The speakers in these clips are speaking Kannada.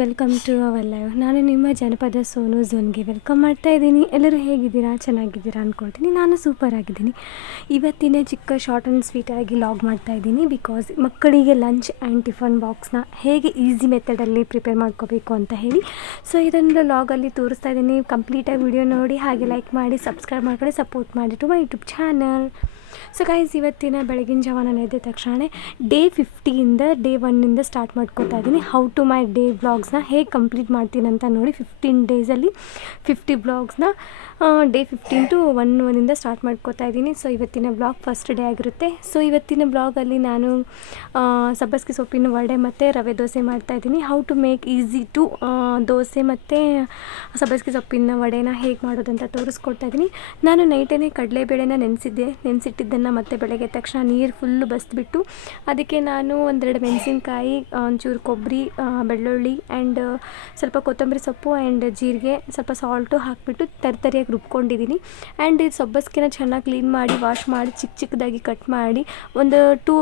Welcome to our live. ನಾನು ನಿಮ್ಮ ಜನಪದ ಸೋನು ಝೋನ್ಗೆ ವೆಲ್ಕಮ್ ಮಾಡ್ತಾ ಇದ್ದೀನಿ. ಎಲ್ಲರೂ ಹೇಗಿದ್ದೀರಾ? ಚೆನ್ನಾಗಿದ್ದೀರಾ ಅಂದ್ಕೊಳ್ತೀನಿ. ನಾನು ಸೂಪರ್ ಆಗಿದ್ದೀನಿ. ಇವತ್ತಿನ ಚಿಕ್ಕ ಶಾರ್ಟ್ ಆ್ಯಂಡ್ ಸ್ವೀಟಾಗಿ ಲಾಗ್ ಮಾಡ್ತಾ ಇದ್ದೀನಿ. ಬಿಕಾಸ್ ಮಕ್ಕಳಿಗೆ ಲಂಚ್ ಆ್ಯಂಡ್ ಟಿಫನ್ ಬಾಕ್ಸ್ನ ಹೇಗೆ ಈಸಿ ಮೆಥಡಲ್ಲಿ ಪ್ರಿಪೇರ್ ಮಾಡ್ಕೋಬೇಕು ಅಂತ ಹೇಳಿ. ಸೊ ಇದನ್ನು ಲಾಗಲ್ಲಿ ತೋರಿಸ್ತಾ ಇದ್ದೀನಿ. ಕಂಪ್ಲೀಟಾಗಿ ವಿಡಿಯೋ ನೋಡಿ, ಹಾಗೆ ಲೈಕ್ ಮಾಡಿ, ಸಬ್ಸ್ಕ್ರೈಬ್ ಮಾಡ್ಕೊಳ್ಳಿ, ಸಪೋರ್ಟ್ ಮಾಡಿ to my YouTube channel. So guys, ಇವತ್ತಿನ ಬೆಳಗಿನ ಜಾವ ನಾನು ಎದ್ದ ತಕ್ಷಣ ಡೇ 50ಇಂದ ಡೇ 1ಇಂದ ಸ್ಟಾರ್ಟ್ ಮಾಡ್ಕೋತಾ ಇದ್ದೀನಿ. ಹೌ ಟು ಮೈ ಡೇ ವ್ಲಾಗ್ಸ್ನ ಹೇಗೆ ಕಂಪ್ಲೀಟ್ ಮಾಡ್ತೀನಿ ಅಂತ ನೋಡಿ. 15 ಡೇಸಲ್ಲಿ 50 ವ್ಲಾಗ್ಸ್ನ ಡೇ 15 to 1ಇಂದ ಸ್ಟಾರ್ಟ್ ಮಾಡ್ಕೋತಾ ಇದ್ದೀನಿ. ಸೊ ಇವತ್ತಿನ ಬ್ಲಾಗ್ ಫಸ್ಟ್ ಡೇ ಆಗಿರುತ್ತೆ. ಸೊ ಇವತ್ತಿನ ಬ್ಲಾಗಲ್ಲಿ ನಾನು ಸಬ್ಬಸಿಗೆ ಸೊಪ್ಪಿನ ವಡೆ ಮತ್ತು ರವೆ ದೋಸೆ ಮಾಡ್ತಾಯಿದ್ದೀನಿ. How to make easy to dosa ಮತ್ತು ಸಬ್ಬಸಿಗೆ ಸೊಪ್ಪಿನ ವಡೆನ ಹೇಗೆ ಮಾಡೋದಂತ ತೋರಿಸ್ಕೊಡ್ತಾ ಇದ್ದೀನಿ. ನಾನು ನೈಟೇ ಕಡಲೆಬೇಳೆನ ನೆನೆಸಿಟ್ಟಿದ್ದನ್ನು ಮತ್ತು ಬೆಳಗ್ಗೆ ತಕ್ಷಣ ನೀರು ಫುಲ್ಲು ಬಸ್ಬಿಟ್ಟು ಅದಕ್ಕೆ ನಾನು 1-2 ಮೆಣಸಿನ್ಕಾಯಿ, ಒಂಚೂರು ಕೊಬ್ಬರಿ, ಬೆಳ್ಳುಳ್ಳಿ ಆ್ಯಂಡ್ ಸ್ವಲ್ಪ ಕೊತ್ತಂಬರಿ ಸೊಪ್ಪು ಆ್ಯಂಡ್ ಜೀರಿಗೆ, ಸ್ವಲ್ಪ ಸಾಲ್ಟು ಹಾಕಿಬಿಟ್ಟು ತರಿಯಾಗಿ ರುಬ್ಕೊಂಡಿದ್ದೀನಿ. ಆ್ಯಂಡ್ ಇದು ಸಬ್ಬಸಿಗೆನ ಚೆನ್ನಾಗಿ ಕ್ಲೀನ್ ಮಾಡಿ ವಾಶ್ ಮಾಡಿ ಚಿಕ್ಕದಾಗಿ ಕಟ್ ಮಾಡಿ ಒಂದು 2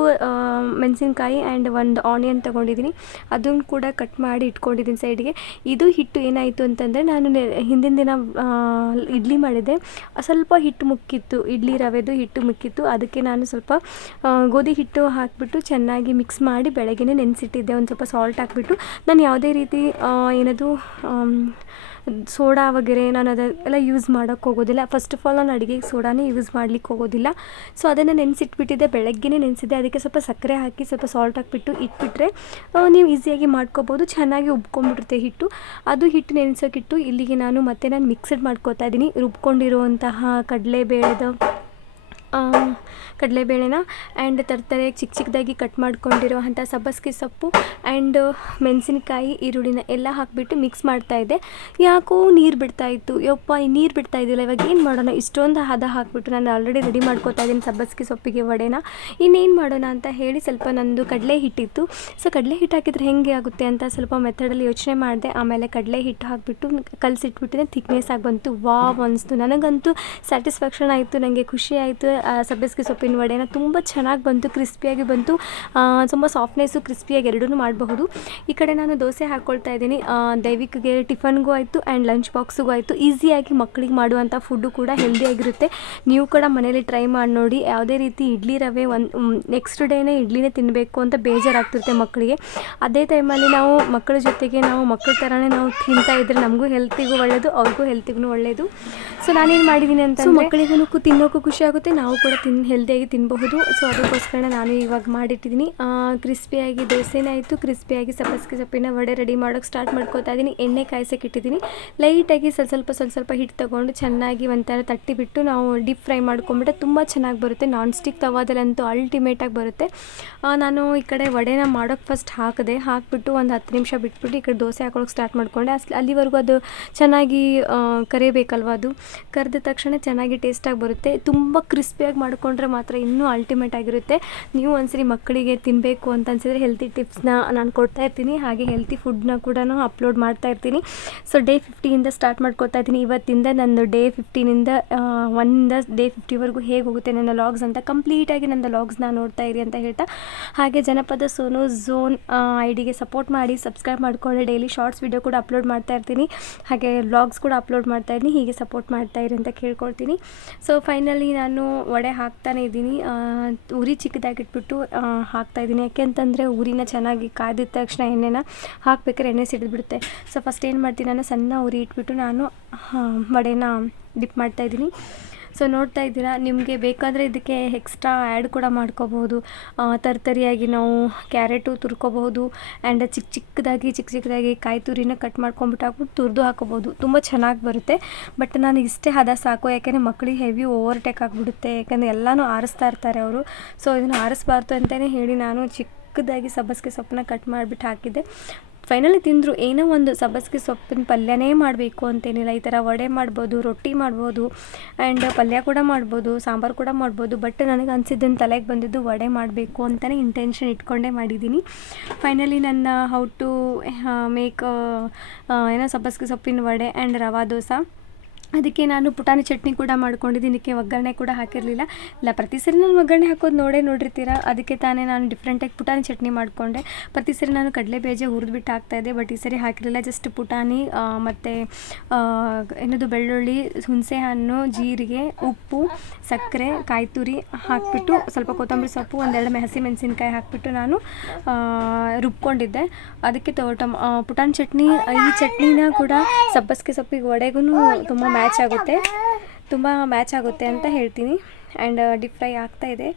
ಮೆಣಸಿನ್ಕಾಯಿ ಆ್ಯಂಡ್ 1 ಆನಿಯನ್ ತೊಗೊಂಡಿದ್ದೀನಿ. ಅದನ್ನು ಕೂಡ ಕಟ್ ಮಾಡಿ ಇಟ್ಕೊಂಡಿದ್ದೀನಿ ಸೈಡಿಗೆ. ಇದು ಹಿಟ್ಟು ಏನಾಯಿತು ಅಂತಂದರೆ, ನಾನು ಹಿಂದಿನ ದಿನ ಇಡ್ಲಿ ಮಾಡಿದ್ದೆ. ಸ್ವಲ್ಪ ಹಿಟ್ಟು ಮುಕ್ಕಿತ್ತು, ಇಡ್ಲಿ ರವೆದು ಹಿಟ್ಟು ಮುಕ್ಕಿತ್ತು. ಅದಕ್ಕೆ ನಾನು ಸ್ವಲ್ಪ ಗೋಧಿ ಹಿಟ್ಟು ಹಾಕಿಬಿಟ್ಟು ಚೆನ್ನಾಗಿ ಮಿಕ್ಸ್ ಮಾಡಿ ಬೆಳಗ್ಗೆನೇ ನೆನೆಸಿಟ್ಟಿದ್ದೆ. ಒಂದು ಸ್ವಲ್ಪ ಸಾಲ್ಟ್ ಹಾಕಿಬಿಟ್ಟು. ನಾನು ಯಾವುದೇ ರೀತಿ ಏನದು ಸೋಡಾ ವಗೇರೆ ನಾನು ಅದೆಲ್ಲ ಯೂಸ್ ಮಾಡೋಕ್ಕೆ ಹೋಗೋದಿಲ್ಲ. ಫಸ್ಟ್ ಆಫ್ ಆಲ್ ನಾನು ಅಡುಗೆಗೆ ಸೋಡಾನೇ ಯೂಸ್ ಮಾಡ್ಲಿಕ್ಕೆ ಹೋಗೋದಿಲ್ಲ. ಸೊ ಅದನ್ನು ನೆನೆಸಿಟ್ಬಿಟ್ಟಿದ್ದೆ, ಬೆಳಗ್ಗೆನೇ ನೆನೆಸಿದ್ದೆ. ಅದಕ್ಕೆ ಸ್ವಲ್ಪ ಸಕ್ಕರೆ ಹಾಕಿ ಸ್ವಲ್ಪ ಸಾಲ್ಟ್ ಹಾಕಿಬಿಟ್ಟು ಇಟ್ಬಿಟ್ರೆ ನೀವು ಈಸಿಯಾಗಿ ಮಾಡ್ಕೋಬೋದು. ಚೆನ್ನಾಗಿ ಉಬ್ಕೊಂಡ್ಬಿಡುತ್ತೆ ಹಿಟ್ಟು. ಅದು ಹಿಟ್ಟು ನೆನೆಸೋಕ್ಕಿಟ್ಟು ಇಲ್ಲಿಗೆ ನಾನು ಮಿಕ್ಸಡ್ ಮಾಡ್ಕೋತಾ ಇದ್ದೀನಿ. ರುಬ್ಕೊಂಡಿರುವಂತಹ ಕಡಲೆಬೇಳೆನ ಆ್ಯಂಡ್ ತರಕಾರಿಯಾಗಿ ಚಿಕ್ಕದಾಗಿ ಕಟ್ ಮಾಡ್ಕೊಂಡಿರೋವಂಥ ಸಬ್ಬಸಿಗೆ ಸೊಪ್ಪು ಆ್ಯಂಡ್ ಮೆಣಸಿನ್ಕಾಯಿ, ಈರುಳ್ಳಿನ ಎಲ್ಲ ಹಾಕಿಬಿಟ್ಟು ಮಿಕ್ಸ್ ಮಾಡ್ತಾಯಿದ್ದೆ. ಯಾಕೋ ನೀರು ಬಿಡ್ತಾಯಿತ್ತು. ನೀರು ಬಿಡ್ತಾಯಿದ್ದಿಲ್ಲ. ಇವಾಗ ಏನು ಮಾಡೋಣ, ಇಷ್ಟೊಂದು ಹದ ಹಾಕಿಬಿಟ್ಟು ನಾನು ಆಲ್ರೆಡಿ ರೆಡಿ ಮಾಡ್ಕೋತಾ ಇದ್ದೀನಿ ಸಬ್ಬಸಿಗೆ ಸೊಪ್ಪಿಗೆ ವಡೆನ. ಇನ್ನೇನು ಮಾಡೋಣ ಅಂತ ಹೇಳಿ ಸ್ವಲ್ಪ ನಂದು ಕಡಲೆ ಹಿಟ್ಟಿತ್ತು. ಸೊ ಕಡಲೆ ಹಿಟ್ಟು ಹಾಕಿದರೆ ಹೆಂಗೆ ಆಗುತ್ತೆ ಅಂತ ಸ್ವಲ್ಪ ಮೆಥಡಲ್ಲಿ ಯೋಚನೆ ಮಾಡಿದೆ. ಆಮೇಲೆ ಕಡಲೆ ಹಿಟ್ಟು ಹಾಕಿಬಿಟ್ಟು ಕಲಸಿಟ್ಬಿಟ್ಟಿದ್ದೆ. ಥಿಕ್ನೆಸ್ ಆಗಿ ಬಂತು. ವಾವ್ ಅನಿಸ್ತು. ನನಗಂತೂ ಸ್ಯಾಟಿಸ್ಫ್ಯಾಕ್ಷನ್ ಆಯಿತು, ನನಗೆ ಖುಷಿ ಆಯಿತು. ಸಬ್ಬಸಿಗೆ ಸೊಪ್ಪಿನ ವಡೆನ ತುಂಬ ಚೆನ್ನಾಗಿ ಬಂತು, ಕ್ರಿಸ್ಪಿಯಾಗಿ ಬಂತು. ತುಂಬ ಸಾಫ್ಟ್ನೆಸ್ಸು, ಕ್ರಿಸ್ಪಿಯಾಗಿ ಎರಡೂ ಮಾಡಬಹುದು. ಈ ಕಡೆ ನಾನು ದೋಸೆ ಹಾಕ್ಕೊಳ್ತಾ ಇದ್ದೀನಿ. ದೈವಿಕ್ಗೆ ಟಿಫನ್ಗೂ ಆಯಿತು ಆ್ಯಂಡ್ ಲಂಚ್ ಬಾಕ್ಸಿಗೂ ಆಯಿತು. ಈಸಿಯಾಗಿ ಮಕ್ಕಳಿಗೆ ಮಾಡುವಂಥ ಫುಡ್ಡು ಕೂಡ ಹೆಲ್ದಿಯಾಗಿರುತ್ತೆ. ನೀವು ಕೂಡ ಮನೇಲಿ ಟ್ರೈ ಮಾಡಿ ನೋಡಿ. ಯಾವುದೇ ರೀತಿ ಇಡ್ಲಿ ರವೆ ನೆಕ್ಸ್ಟ್ ಡೇನೇ ಇಡ್ಲಿನೇ ತಿನ್ನಬೇಕು ಅಂತ ಬೇಜಾರಾಗ್ತಿರುತ್ತೆ ಮಕ್ಕಳಿಗೆ. ಅದೇ ಟೈಮಲ್ಲಿ ನಾವು ಮಕ್ಕಳ ಜೊತೆಗೆ ಮಕ್ಕಳ ಥರನೇ ನಾವು ತಿಂತಾ ಇದ್ದರೆ ನಮಗೂ ಹೆಲ್ತಿಗೂ ಒಳ್ಳೆಯದು, ಅವ್ರಿಗೂ ಹೆಲ್ತಿಗೂ ಒಳ್ಳೆಯದು. ಸೊ ನಾನೇನು ಮಾಡಿದ್ದೀನಿ ಅಂತ ಮಕ್ಕಳಿಗೂ ತಿನ್ನೋಕ್ಕೂ ಖುಷಿ ಆಗುತ್ತೆ, ನಾವು ಕೂಡ ಹೆಲ್ದಿಯಾಗಿ ತಿನ್ನಬಹುದು. ಸೊ ಅದಕ್ಕೋಸ್ಕರ ನಾನು ಇವಾಗ ಮಾಡಿಟ್ಟಿದ್ದೀನಿ. ಕ್ರಿಸ್ಪಿಯಾಗಿ ದೋಸೆನೇ ಆಯಿತು, ಕ್ರಿಸ್ಪಿಯಾಗಿ ಸಬ್ಬಸಿಗೆ ಸೊಪ್ಪಿನ ವಡೆ ರೆಡಿ ಮಾಡೋಕ್ಕೆ ಸ್ಟಾರ್ಟ್ ಮಾಡ್ಕೋತಾ ಇದ್ದೀನಿ. ಎಣ್ಣೆ ಕಾಯಿಸೋಕೆ ಇಟ್ಟಿದ್ದೀನಿ. ಲೈಟಾಗಿ ಸ್ವಲ್ಪ ಹಿಟ್ಟು ತೊಗೊಂಡು ಚೆನ್ನಾಗಿ ಒಂಥರ ತಟ್ಟಿಬಿಟ್ಟು ನಾವು ಡೀಪ್ ಫ್ರೈ ಮಾಡ್ಕೊಂಬಿಟ್ರೆ ತುಂಬ ಚೆನ್ನಾಗಿ ಬರುತ್ತೆ. ನಾನ್ ಸ್ಟಿಕ್ ತವಾದಲ್ಲಂತೂ ಅಲ್ಟಿಮೇಟಾಗಿ ಬರುತ್ತೆ. ನಾನು ಈ ಕಡೆ ವಡೆನ ಮಾಡೋಕ್ಕೆ ಫಸ್ಟ್ ಹಾಕಿಬಿಟ್ಟು ಒಂದು 10 ನಿಮಿಷ ಬಿಟ್ಬಿಟ್ಟು ಈ ಕಡೆ ದೋಸೆ ಹಾಕೊಳ್ಳೋಕೆ ಸ್ಟಾರ್ಟ್ ಮಾಡಿಕೊಂಡೆ. ಅಲ್ಲಿವರೆಗೂ ಅದು ಚೆನ್ನಾಗಿ ಕರಿಬೇಕಲ್ವ. ಅದು ಕರೆದ ತಕ್ಷಣ ಚೆನ್ನಾಗಿ ಟೇಸ್ಟಾಗಿ ಬರುತ್ತೆ. ತುಂಬ ಕ್ರಿಸ್ಪಿಯಾಗಿ ಮಾಡಿಕೊಂಡ್ರೆ ಮಾತ್ರ ಇನ್ನೂ ಅಲ್ಟಿಮೇಟ್ ಆಗಿರುತ್ತೆ. ನೀವು ಒಂದ್ಸರಿ ಮಕ್ಕಳಿಗೆ ತಿನ್ನಬೇಕು ಅಂತ ಅನಿಸಿದರೆ ಹೆಲ್ತಿ ಟಿಪ್ಸ್ನ ನಾನು ಕೊಡ್ತಾ ಇರ್ತೀನಿ. ಹಾಗೆ ಹೆಲ್ತಿ ಫುಡ್ನ ಕೂಡ ಅಪ್ಲೋಡ್ ಮಾಡ್ತಾ ಇರ್ತೀನಿ. ಸೊ ಡೇ 50ಇಂದ ಸ್ಟಾರ್ಟ್ ಮಾಡ್ಕೋತಾ ಇದ್ದೀನಿ. ಇವತ್ತಿಂದ ನಂದು ಡೇ 15ಇಂದ 1ಇಂದ ಡೇ 50ವರೆಗೂ ಹೇಗೆ ಹೋಗುತ್ತೆ ನನ್ನ ಲಾಗ್ಸ್ ಅಂತ ಕಂಪ್ಲೀಟಾಗಿ ನನ್ನ ಲಾಗ್ಸ್ನ ನೋಡ್ತಾ ಇರಿ ಅಂತ ಹೇಳ್ತಾ, ಹಾಗೆ ಜನಪದ ಸೋನು ಝೋನ್ ಐಡಿಗೆ ಸಪೋರ್ಟ್ ಮಾಡಿ, ಸಬ್ಸ್ಕ್ರೈಬ್ ಮಾಡ್ಕೊಳ್ಳಿ. ಡೈಲಿ ಶಾರ್ಟ್ಸ್ ವಿಡಿಯೋ ಕೂಡ ಅಪ್ಲೋಡ್ ಮಾಡ್ತಾ ಇರ್ತೀನಿ, ಹಾಗೆ ವ್ಲಾಗ್ಸ್ ಕೂಡ ಅಪ್ಲೋಡ್ ಮಾಡ್ತಾ ಇದ್ದೀನಿ. ಹೀಗೆ ಸಪೋರ್ಟ್ ಮಾಡ್ತಾ ಇರಿ ಅಂತ ಕೇಳ್ಕೊಳ್ತೀನಿ. ಸೊ ಫೈನಲಿ ನಾನು ವಡೆ ಹಾಕ್ತಾನೆ ಇದ್ದೀನಿ. ಉರಿ ಚಿಕ್ಕದಾಗಿಟ್ಬಿಟ್ಟು ಹಾಕ್ತಾಯಿದ್ದೀನಿ. ಯಾಕೆಂತಂದರೆ ಉರಿನ ಚೆನ್ನಾಗಿ ಕಾದಿದ ತಕ್ಷಣ ಎಣ್ಣೆನ ಹಾಕ್ಬೇಕಾದ್ರೆ ಎಣ್ಣೆ ಸಿಡಿದ್ಬಿಡುತ್ತೆ. ಸೊ ಫಸ್ಟ್ ಏನು ಮಾಡ್ತೀನಿ, ನಾನು ಸಣ್ಣ ಉರಿ ಇಟ್ಬಿಟ್ಟು ನಾನು ವಡೆನ ಡಿಪ್ ಮಾಡ್ತಾಯಿದ್ದೀನಿ. ಸೊ ನೋಡ್ತಾ ಇದ್ದೀರಾ, ನಿಮಗೆ ಬೇಕಾದರೆ ಇದಕ್ಕೆ ಎಕ್ಸ್ಟ್ರಾ ಆ್ಯಡ್ ಕೂಡ ಮಾಡ್ಕೋಬಹುದು. ತರಿಯಾಗಿ ನಾವು ಕ್ಯಾರೆಟು ತುರ್ಕೋಬಹುದು ಆ್ಯಂಡ್ ಚಿಕ್ಕದಾಗಿ ಕಾಯಿ ತುರಿನ ಕಟ್ ಮಾಡ್ಕೊಂಬಿಟ್ಟು ಹಾಕ್ಬಿಟ್ಟು ತುರಿದು ಹಾಕೋಬೋದು. ತುಂಬ ಚೆನ್ನಾಗಿ ಬರುತ್ತೆ. ಬಟ್ ನಾನು ಇಷ್ಟೇ ಹದ ಸಾಕು, ಯಾಕೆಂದರೆ ಮಕ್ಕಳಿಗೆ ಹೆವಿ ಓವರ್ಟೇಕ್ ಆಗಿಬಿಡುತ್ತೆ. ಯಾಕೆಂದರೆ ಎಲ್ಲನೂ ಆರಿಸ್ತಾ ಇರ್ತಾರೆ ಅವರು. ಸೊ ಇದನ್ನು ಆರಿಸ್ಬಾರ್ದು ಅಂತಲೇ ಹೇಳಿ ನಾನು ಚಿಕ್ಕದಾಗಿ ಸಬ್ಬಸಿಗೆ ಸೊಪ್ಪನ್ನ ಕಟ್ ಮಾಡಿಬಿಟ್ಟು ಹಾಕಿದ್ದೆ. ಫೈನಲಿ ತಿಂದರು. ಏನೋ ಒಂದು ಸಬ್ಬಸಿಗೆ ಸೊಪ್ಪಿನ ಪಲ್ಯನೇ ಮಾಡಬೇಕು ಅಂತೇನಿಲ್ಲ. ಈ ಥರ ವಡೆ ಮಾಡ್ಬೋದು, ರೊಟ್ಟಿ ಮಾಡ್ಬೋದು ಆ್ಯಂಡ್ ಪಲ್ಯ ಕೂಡ ಮಾಡ್ಬೋದು, ಸಾಂಬಾರು ಕೂಡ ಮಾಡ್ಬೋದು. ಬಟ್ ನನಗೆ ಅನಿಸಿದ್ದನ್ನು ತಲೆಗೆ ಬಂದಿದ್ದು ವಡೆ ಮಾಡಬೇಕು ಅಂತಲೇ ಇಂಟೆನ್ಷನ್ ಇಟ್ಕೊಂಡೇ ಮಾಡಿದ್ದೀನಿ. ಫೈನಲಿ ನನ್ನ ಹೌ ಟು ಮೇಕ್ ಸಬ್ಬಸಿಗೆ ಸೊಪ್ಪಿನ ವಡೆ ಆ್ಯಂಡ್ ರವಾ ದೋಸೆ ಅದಕ್ಕೆ ನಾನು ಪುಟಾಣಿ ಚಟ್ನಿ ಕೂಡ ಮಾಡ್ಕೊಂಡಿದ್ದೀನಿ. ಇದಕ್ಕೆ ಒಗ್ಗರಣೆ ಕೂಡ ಹಾಕಿರಲಿಲ್ಲ. ಇಲ್ಲ, ಪ್ರತಿ ಸರಿ ನಾನು ಒಗ್ಗರಣೆ ಹಾಕೋದು ನೋಡಿರ್ತೀರ. ಅದಕ್ಕೆ ತಾನೇ ನಾನು ಡಿಫ್ರೆಂಟಾಗಿ ಪುಟಾಣಿ ಚಟ್ನಿ ಮಾಡಿಕೊಂಡೆ. ಪ್ರತಿ ಸರಿ ನಾನು ಕಡಲೆಬೇಳೆ ಹುರಿದ್ಬಿಟ್ಟು ಹಾಕ್ತಾಯಿದ್ದೆ, ಬಟ್ ಈ ಸರಿ ಹಾಕಿರಲಿಲ್ಲ. ಜಸ್ಟ್ ಪುಟಾಣಿ ಮತ್ತು ಏನದು ಬೆಳ್ಳುಳ್ಳಿ, ಹುಣಸೆ ಹಣ್ಣು, ಜೀರಿಗೆ, ಉಪ್ಪು, ಸಕ್ಕರೆ, ಕಾಯಿ ತುರಿ ಹಾಕಿಬಿಟ್ಟು ಸ್ವಲ್ಪ ಕೊತ್ತಂಬರಿ ಸೊಪ್ಪು, ಒಂದೆರಡು ಹಸಿಮೆಣಸಿನ್ಕಾಯಿ ಹಾಕಿಬಿಟ್ಟು ನಾನು ರುಬ್ಕೊಂಡಿದ್ದೆ. ಅದಕ್ಕೆ ಪುಟಾಣಿ ಚಟ್ನಿ, ಈ ಚಟ್ನಿನ ಕೂಡ ಸಬ್ಬಸಿಗೆ ಸೊಪ್ಪಿಗೆ ವಡೆಗೂ ತುಂಬ ಮ್ಯಾಚ್ ಆಗುತ್ತೆ ಅಂತ ಹೇಳ್ತೀನಿ. ಆ್ಯಂಡ್ ಡೀಪ್ ಫ್ರೈ ಆಗ್ತಾಯಿದೆ.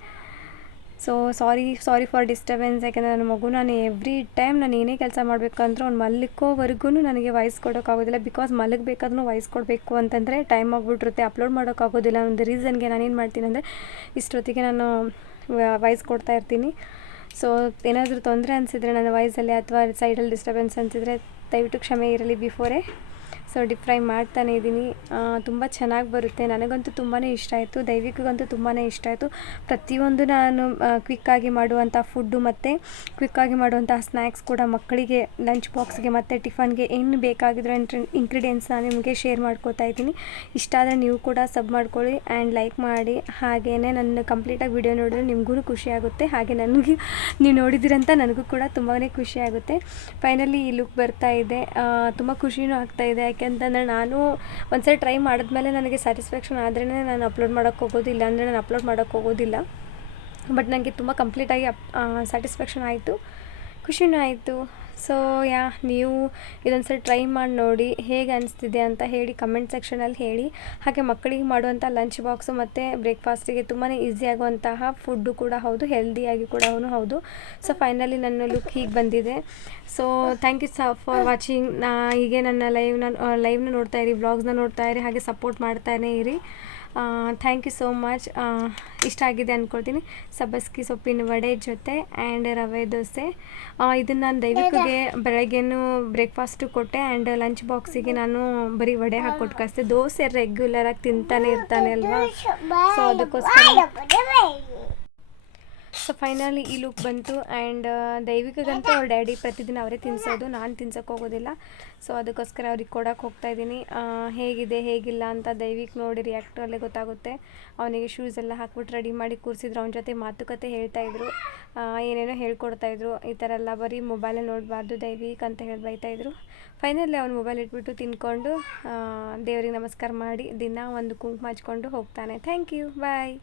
So sorry for disturbance. ಯಾಕೆಂದರೆ ನನ್ನ ಮಗು, ನಾನು ಎವ್ರಿ ಟೈಮ್ ನಾನು ಏನೇ ಕೆಲಸ ಮಾಡಬೇಕಂದ್ರೆ ಅವ್ನು ಮಲ್ಕೋವರೆಗೂ ನನಗೆ ವಾಯ್ಸ್ ಕೊಡೋಕ್ಕಾಗೋದಿಲ್ಲ. ಬಿಕಾಸ್ ಮಲಗಬೇಕಾದ್ರೂ ವಾಯ್ಸ್ ಕೊಡಬೇಕು ಅಂತಂದರೆ ಟೈಮ್ ಆಗಿಬಿಟ್ಟಿರುತ್ತೆ, ಅಪ್ಲೋಡ್ ಮಾಡೋಕ್ಕಾಗೋದಿಲ್ಲ. ಒಂದು ರೀಸನ್ಗೆ ನಾನೇನು ಮಾಡ್ತೀನಿ ಅಂದರೆ ಇಷ್ಟೊತ್ತಿಗೆ ನಾನು ವಾಯ್ಸ್ ಕೊಡ್ತಾ ಇರ್ತೀನಿ. ಸೊ ಏನಾದರೂ ತೊಂದರೆ ಅನಿಸಿದರೆ ನನ್ನ ವಾಯ್ಸಲ್ಲಿ ಅಥವಾ ಸೈಡಲ್ಲಿ ಡಿಸ್ಟರ್ಬೆನ್ಸ್ ಅನಿಸಿದರೆ ದಯವಿಟ್ಟು ಕ್ಷಮೆ ಇರಲಿ ಬಿಫೋರೇ. ಸೊ ಡೀಪ್ ಫ್ರೈ ಮಾಡ್ತಾನೆ ಇದ್ದೀನಿ. ತುಂಬ ಚೆನ್ನಾಗಿ ಬರುತ್ತೆ. ನನಗಂತೂ ತುಂಬಾ ಇಷ್ಟ ಆಯಿತು, ದೈವಿಕಗಂತೂ ತುಂಬಾ ಇಷ್ಟ ಆಯಿತು. ಪ್ರತಿಯೊಂದು ನಾನು ಕ್ವಿಕ್ಕಾಗಿ ಮಾಡುವಂಥ ಫುಡ್ಡು ಮತ್ತು ಕ್ವಿಕ್ಕಾಗಿ ಮಾಡುವಂತಹ ಸ್ನ್ಯಾಕ್ಸ್ ಕೂಡ ಮಕ್ಕಳಿಗೆ ಲಂಚ್ ಬಾಕ್ಸ್ಗೆ ಮತ್ತು ಟಿಫನ್ಗೆ ಏನು ಬೇಕಾಗಿರೋ ಇಂಗ್ರೀಡಿಯೆಂಟ್ಸ್ನ ನಿಮಗೆ ಶೇರ್ ಮಾಡ್ಕೋತಾ ಇದ್ದೀನಿ. ಇಷ್ಟ ಆದರೆ ನೀವು ಕೂಡ ಸಬ್ ಮಾಡ್ಕೊಳ್ಳಿ ಆ್ಯಂಡ್ ಲೈಕ್ ಮಾಡಿ. ಹಾಗೆಯೇ ನನ್ನ ಕಂಪ್ಲೀಟಾಗಿ ವಿಡಿಯೋ ನೋಡಿದ್ರೆ ನಿಮಗೂ ಖುಷಿಯಾಗುತ್ತೆ, ಹಾಗೆ ನನಗೆ ನೀವು ನೋಡಿದ್ದೀರಂತ ನನಗೂ ಕೂಡ ತುಂಬಾ ಖುಷಿಯಾಗುತ್ತೆ. ಫೈನಲಿ ಈ ಲುಕ್ ಬರ್ತಾ ಇದೆ. ತುಂಬ ಖುಷಿನೂ ಆಗ್ತಾಯಿದೆ. ಯಾಕೆಂತಂದರೆ ನಾನು ಒಂದ್ಸರಿ ಟ್ರೈ ಮಾಡಿದ್ಮೇಲೆ ನನಗೆ ಸ್ಯಾಟಿಸ್ಫ್ಯಾಕ್ಷನ್ ಆದ್ರೇ ನಾನು ಅಪ್ಲೋಡ್ ಮಾಡೋಕ್ಕೆ ಹೋಗೋದು, ಇಲ್ಲಾಂದರೆ ನಾನು ಅಪ್ಲೋಡ್ ಮಾಡೋಕ್ಕೆ ಹೋಗೋದಿಲ್ಲ. ಬಟ್ ನನಗೆ ತುಂಬ ಕಂಪ್ಲೀಟಾಗಿ ಸ್ಯಾಟಿಸ್ಫ್ಯಾಕ್ಷನ್ ಆಯಿತು, ಖುಷಿನೂ ಆಯಿತು. ಸೊ ನೀವು ಇದೊಂದ್ಸರಿ ಟ್ರೈ ಮಾಡಿ ನೋಡಿ, ಹೇಗೆ ಅನಿಸ್ತಿದೆ ಅಂತ ಹೇಳಿ ಕಮೆಂಟ್ ಸೆಕ್ಷನಲ್ಲಿ ಹೇಳಿ. ಹಾಗೆ ಮಕ್ಕಳಿಗೆ ಮಾಡುವಂಥ ಲಂಚ್ ಬಾಕ್ಸು ಮತ್ತು ಬ್ರೇಕ್ಫಾಸ್ಟಿಗೆ ತುಂಬಾ ಈಸಿ ಆಗುವಂತಹ ಫುಡ್ಡು ಕೂಡ ಹೌದು, ಹೆಲ್ದಿಯಾಗಿ ಕೂಡ ಹೌದು. ಸೊ ಫೈನಲಿ ನನ್ನ ಲುಕ್ ಹೀಗೆ ಬಂದಿದೆ. So thank you for watching. ಹೀಗೆ ನನ್ನ ಲೈವ್ನ ನೋಡ್ತಾ ಇರಿ, ವ್ಲಾಗ್ಸ್ನ ನೋಡ್ತಾ ಇರಿ, ಹಾಗೆ ಸಪೋರ್ಟ್ ಮಾಡ್ತಾನೇ ಇರಿ. Thank you so much. ಇಷ್ಟ ಆಗಿದೆ ಅಂದ್ಕೊಳ್ತೀನಿ. ಸಬ್ಬಸಿಗೆ ಸೊಪ್ಪಿನ ವಡೆ ಜೊತೆ ಆ್ಯಂಡ್ ರವೆ ದೋಸೆ, ಇದನ್ನು ನಾನು ದೈವಿಕಗೆ ಬೆಳಗ್ಗೆನೂ ಬ್ರೇಕ್ಫಾಸ್ಟು ಕೊಟ್ಟೆ ಆ್ಯಂಡ್ ಲಂಚ್ ಬಾಕ್ಸಿಗೆ ನಾನು ಬರೀ ವಡೆ ಹಾಕ್ಕೊಟ್ಟು ಕಳಿಸ್ದೆ. ದೋಸೆ ರೆಗ್ಯುಲರಾಗಿ ತಿಂತಾನೆ ಇರ್ತಾನೆ ಅಲ್ವಾ, ಸೊ ಅದಕ್ಕೋಸ್ಕರ. ಸೊ ಫೈನಲಿ ಈ ಲುಕ್ ಬಂತು. ಆ್ಯಂಡ್ ದೈವಿಕಗಂತೂ ಅವ್ರ ಡ್ಯಾಡಿ ಪ್ರತಿದಿನ ಅವರೇ ತಿನ್ನಿಸೋದು, ನಾನು ತಿನ್ಸೋಕೆ ಹೋಗೋದಿಲ್ಲ. ಸೊ ಅದಕ್ಕೋಸ್ಕರ ಅವ್ರಿಗೆ ಕೊಡೋಕೆ ಹೋಗ್ತಾಯಿದ್ದೀನಿ. ಹೇಗಿದೆ ಹೇಗಿಲ್ಲ ಅಂತ ದೈವಿಕ್ ನೋಡಿ ರಿಯಾಕ್ಟಲ್ಲೇ ಗೊತ್ತಾಗುತ್ತೆ. ಅವನಿಗೆ ಶೂಸ್ ಎಲ್ಲ ಹಾಕ್ಬಿಟ್ಟು ರೆಡಿ ಮಾಡಿ ಕೂರಿಸಿದ್ರು. ಅವನ ಜೊತೆ ಮಾತುಕತೆ ಹೇಳ್ತಾಯಿದ್ರು, ಏನೇನೋ ಹೇಳ್ಕೊಡ್ತಾಯಿದ್ರು. ಈ ಥರ ಎಲ್ಲ ಬರೀ ಮೊಬೈಲೇ ನೋಡಬಾರ್ದು ದೈವಿಕ್ ಅಂತ ಹೇಳಿ ಬೈತಾಯಿದ್ರು. ಫೈನಲಿ ಅವ್ನು ಮೊಬೈಲ್ ಇಟ್ಬಿಟ್ಟು ತಿನ್ಕೊಂಡು ದೇವ್ರಿಗೆ ನಮಸ್ಕಾರ ಮಾಡಿ ದಿನ ಒಂದು ಕುಂಕುಮ ಹಚ್ಕೊಂಡು ಹೋಗ್ತಾನೆ. Thank you, bye.